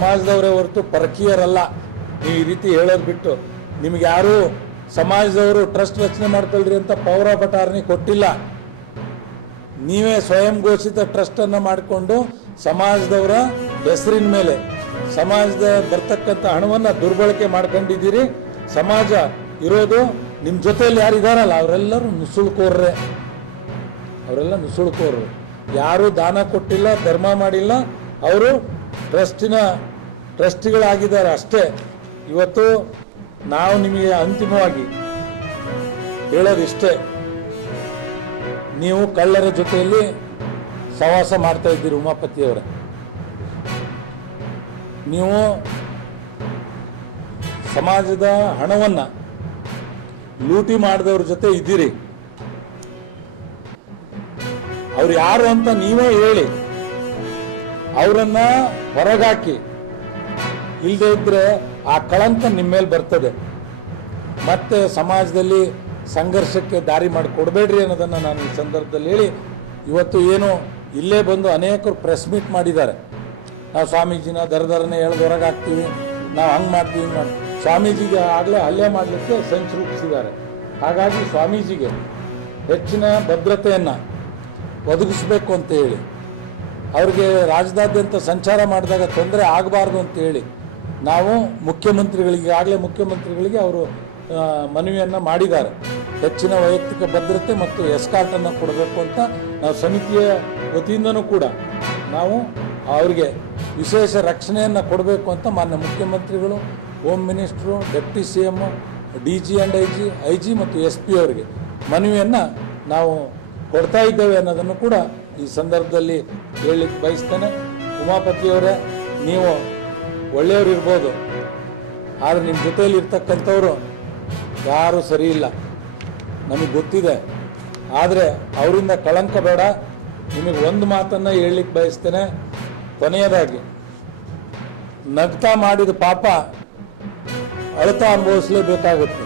ಸಮಾಜದವರೇ ಹೊರತು ಪರಕೀಯರಲ್ಲ. ನೀವು ಈ ರೀತಿ ಹೇಳೋದು ಬಿಟ್ಟು ನಿಮ್ಗೆ ಯಾರೂ ಸಮಾಜದವರು ಟ್ರಸ್ಟ್ ರಚನೆ ಮಾಡ್ಕೊಳ್ರಿ ಅಂತ ಪವರ್ ಆಫ್ ಅಟಾರ್ನಿ ಕೊಟ್ಟಿಲ್ಲ. ನೀವೇ ಸ್ವಯಂ ಘೋಷಿತ ಟ್ರಸ್ಟನ್ನು ಮಾಡಿಕೊಂಡು ಸಮಾಜದವರ ಹೆಸರಿನ ಮೇಲೆ ಸಮಾಜದ ಬರ್ತಕ್ಕಂಥ ಹಣವನ್ನು ದುರ್ಬಳಕೆ ಮಾಡ್ಕೊಂಡಿದ್ದೀರಿ. ಸಮಾಜ ಇರೋದು ನಿಮ್ಮ ಜೊತೆಯಲ್ಲಿ ಯಾರಿದಾರಲ್ಲ ಅವರೆಲ್ಲರೂ ನುಸುಳುಕೋರ್ರೆ, ಅವರೆಲ್ಲ ನುಸುಳುಕೋರ್ರು. ಯಾರೂ ದಾನ ಕೊಟ್ಟಿಲ್ಲ, ಧರ್ಮ ಮಾಡಿಲ್ಲ, ಅವರು ಟ್ರಸ್ಟಿಗಳಾಗಿದ್ದಾರೆ ಅಷ್ಟೇ. ಇವತ್ತು ನಾವು ನಿಮಗೆ ಅಂತಿಮವಾಗಿ ಹೇಳೋದಿಷ್ಟೇ, ನೀವು ಕಳ್ಳರ ಜೊತೆಯಲ್ಲಿ ಸಹವಾಸ ಮಾಡ್ತಾ ಇದ್ದೀರಿ. ಉಮಾಪತಿಯವರೇ, ನೀವು ಸಮಾಜದ ಹಣವನ್ನು ಲೂಟಿ ಮಾಡಿದವ್ರ ಜೊತೆ ಇದ್ದೀರಿ. ಅವ್ರು ಯಾರು ಅಂತ ನೀವೇ ಹೇಳಿ ಅವರನ್ನ ಹೊರಗಾಕಿ. ಇಲ್ಲದೆ ಇದ್ರೆ ಆ ಕಳಂಕ ನಿಮ್ಮ ಮೇಲೆ ಬರ್ತದೆ. ಮತ್ತೆ ಸಮಾಜದಲ್ಲಿ ಸಂಘರ್ಷಕ್ಕೆ ದಾರಿ ಮಾಡಿಕೊಡ್ಬೇಡ್ರಿ ಅನ್ನೋದನ್ನು ನಾನು ಈ ಸಂದರ್ಭದಲ್ಲಿ ಹೇಳಿ, ಇವತ್ತು ಏನು ಇಲ್ಲೇ ಬಂದು ಅನೇಕರು ಪ್ರೆಸ್ ಮೀಟ್ ಮಾಡಿದ್ದಾರೆ. ನಾವು ಸ್ವಾಮೀಜಿನ ದರದರನೆ ಎಳೆದು ಹೊರಗಾಗ್ತೀವಿ, ನಾವು ಹಂಗೆ ಮಾಡ್ತೀವಿ, ಹಿಂಗೆ ಮಾಡ್ತೀವಿ. ಸ್ವಾಮೀಜಿಗೆ ಆಗಲೇ ಹಲ್ಲೆ ಮಾಡಲಿಕ್ಕೆ ಸಂಚು ರೂಪಿಸಿದ್ದಾರೆ. ಹಾಗಾಗಿ ಸ್ವಾಮೀಜಿಗೆ ಹೆಚ್ಚಿನ ಭದ್ರತೆಯನ್ನು ಒದಗಿಸಬೇಕು ಅಂತ ಹೇಳಿ, ಅವ್ರಿಗೆ ರಾಜ್ಯದಾದ್ಯಂತ ಸಂಚಾರ ಮಾಡಿದಾಗ ತೊಂದರೆ ಆಗಬಾರ್ದು ಅಂತ ಹೇಳಿ ನಾವು ಮುಖ್ಯಮಂತ್ರಿಗಳಿಗೆ ಅವರು ಮನವಿಯನ್ನು ಮಾಡಿದ್ದಾರೆ. ಹೆಚ್ಚಿನ ವೈಯಕ್ತಿಕ ಭದ್ರತೆ ಮತ್ತು ಎಸ್ಕಾರ್ಟನ್ನು ಕೊಡಬೇಕು ಅಂತ ನಾವು ಸಮಿತಿಯ ವತಿಯಿಂದನೂ ಕೂಡ ನಾವು ಅವರಿಗೆ ವಿಶೇಷ ರಕ್ಷಣೆಯನ್ನು ಕೊಡಬೇಕು ಅಂತ ಮಾನ್ಯ ಮುಖ್ಯಮಂತ್ರಿಗಳು, home minister, deputy CM, DG and IG ಮತ್ತು SP ಅವರಿಗೆ ಮನವಿಯನ್ನು ನಾವು ಕೊಡ್ತಾ ಇದ್ದೇವೆ ಅನ್ನೋದನ್ನು ಕೂಡ ಈ ಸಂದರ್ಭದಲ್ಲಿ ಹೇಳಲಿಕ್ಕೆ ಬಯಸ್ತೇನೆ. ಉಮಾಪತಿಯವರೇ, ನೀವು ಒಳ್ಳೆಯವರು ಇರ್ಬೋದು, ಆದರೆ ನಿಮ್ಮ ಜೊತೆಯಲ್ಲಿ ಇರ್ತಕ್ಕಂಥವ್ರು ಯಾರೂ ಸರಿ ಇಲ್ಲ, ನಮಗೆ ಗೊತ್ತಿದೆ. ಆದರೆ ಅವರಿಂದ ಕಳಂಕ ಬೇಡ. ನಿಮಗೆ ಒಂದು ಮಾತನ್ನು ಹೇಳಲಿಕ್ಕೆ ಬಯಸ್ತೇನೆ. ಕೊನೆಯದಾಗಿ, ನಗ್ತಾ ಮಾಡಿದ ಪಾಪ ಅಳುತ್ತಾ ಅನುಭವಿಸಲೇಬೇಕಾಗುತ್ತೆ.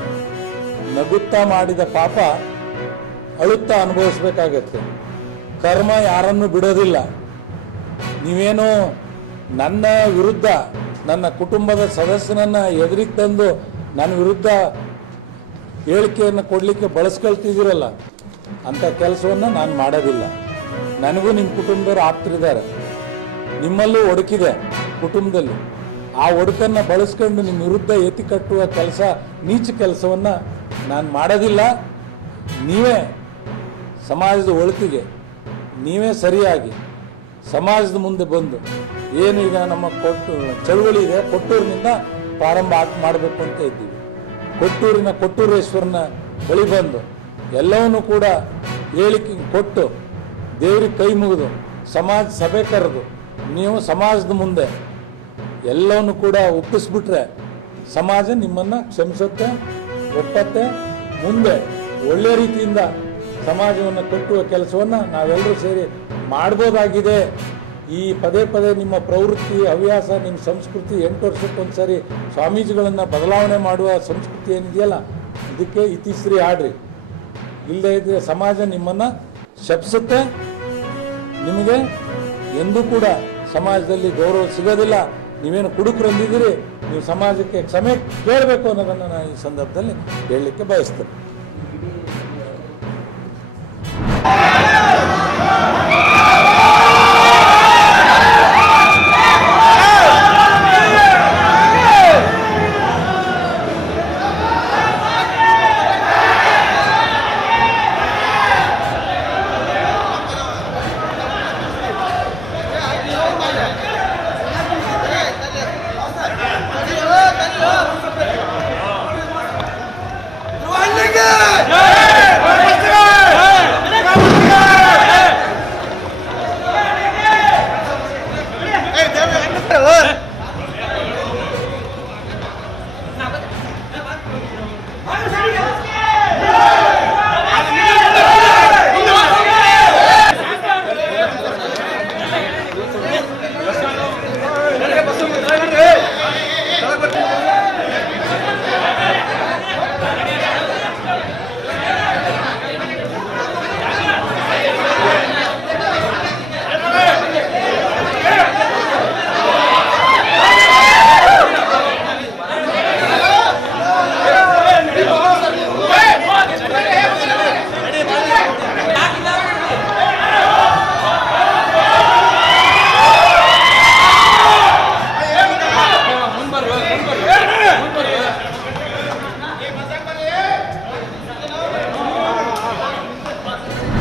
ನಗುತ್ತಾ ಮಾಡಿದ ಪಾಪ ಅಳುತ್ತಾ ಅನುಭವಿಸ್ಬೇಕಾಗತ್ತೆ. ಕರ್ಮ ಯಾರನ್ನು ಬಿಡೋದಿಲ್ಲ. ನೀವೇನು ನನ್ನ ವಿರುದ್ಧ, ನನ್ನ ಕುಟುಂಬದ ಸದಸ್ಯನನ್ನು ಎದುರಿಗೆ ತಂದು ನನ್ನ ವಿರುದ್ಧ ಹೇಳಿಕೆಯನ್ನು ಕೊಡಲಿಕ್ಕೆ ಬಳಸ್ಕೊಳ್ತಿದ್ದೀರಲ್ಲ, ಅಂಥ ಕೆಲಸವನ್ನು ನಾನು ಮಾಡೋದಿಲ್ಲ. ನನಗೂ ನಿಮ್ಮ ಕುಟುಂಬದವರು ಆಪ್ತರಿದ್ದಾರೆ, ನಿಮ್ಮಲ್ಲೂ ಒಡಕಿದೆ ಕುಟುಂಬದಲ್ಲಿ. ಆ ಒಡಕನ್ನು ಬಳಸ್ಕೊಂಡು ನಿಮ್ಮ ವಿರುದ್ಧ ಎತ್ತಿ ಕಟ್ಟುವ ಕೆಲಸ, ನೀಚ ಕೆಲಸವನ್ನು ನಾನು ಮಾಡೋದಿಲ್ಲ. ನೀವೇ ಸಮಾಜದ ಒಳಿತಿಗೆ ನೀವೇ ಸರಿಯಾಗಿ ಸಮಾಜದ ಮುಂದೆ ಬಂದು, ಏನು ಈಗ ನಮ್ಮ ಚಳುವಳಿ ಇದೆ, ಕೊಟ್ಟೂರಿನಿಂದ ಪ್ರಾರಂಭ ಮಾಡಬೇಕು ಅಂತ ಇದ್ದೀವಿ. ಕೊಟ್ಟೂರೇಶ್ವರನ ಬಳಿ ಬಂದು ಎಲ್ಲವನ್ನೂ ಕೂಡ ಹೇಳಿಕೆ ಕೊಟ್ಟು ದೇವ್ರಿಗೆ ಕೈ ಮುಗಿದು ಸಮಾಜ ಸಭೆ ಕರೆದು ನೀವು ಸಮಾಜದ ಮುಂದೆ ಎಲ್ಲವನ್ನು ಕೂಡ ಒಪ್ಪಿಸ್ಬಿಟ್ರೆ ಸಮಾಜ ನಿಮ್ಮನ್ನು ಕ್ಷಮಿಸುತ್ತೆ, ಒಪ್ಪತ್ತೆ. ಮುಂದೆ ಒಳ್ಳೆಯ ರೀತಿಯಿಂದ ಸಮಾಜವನ್ನು ಕಟ್ಟುವ ಕೆಲಸವನ್ನು ನಾವೆಲ್ಲರೂ ಸೇರಿ ಮಾಡ್ಬೋದಾಗಿದೆ. ಈ ಪದೇ ಪದೇ ನಿಮ್ಮ ಪ್ರವೃತ್ತಿ, ಹವ್ಯಾಸ, ನಿಮ್ಮ ಸಂಸ್ಕೃತಿ 8 ವರ್ಷಕ್ಕೊಂದು ಸರಿ ಸ್ವಾಮೀಜಿಗಳನ್ನು ಬದಲಾವಣೆ ಮಾಡುವ ಸಂಸ್ಕೃತಿ ಏನಿದೆಯಲ್ಲ, ಇದಕ್ಕೆ ಇತಿಶ್ರೀ ಆಡ್ರಿ. ಇಲ್ಲದೇ ಇದ್ದರೆ ಸಮಾಜ ನಿಮ್ಮನ್ನು ಶಪಿಸುತ್ತೆ. ನಿಮಗೆ ಎಂದೂ ಕೂಡ ಸಮಾಜದಲ್ಲಿ ಗೌರವ ಸಿಗೋದಿಲ್ಲ. ನೀವೇನು ಕುಡುಕರಂದಿದ್ದೀರಿ, ನೀವು ಸಮಾಜಕ್ಕೆ ಕ್ಷಮೆ ಕೇಳಬೇಕು ಅನ್ನೋದನ್ನು ನಾನು ಈ ಸಂದರ್ಭದಲ್ಲಿ ಹೇಳಲಿಕ್ಕೆ ಬಯಸ್ತೇನೆ.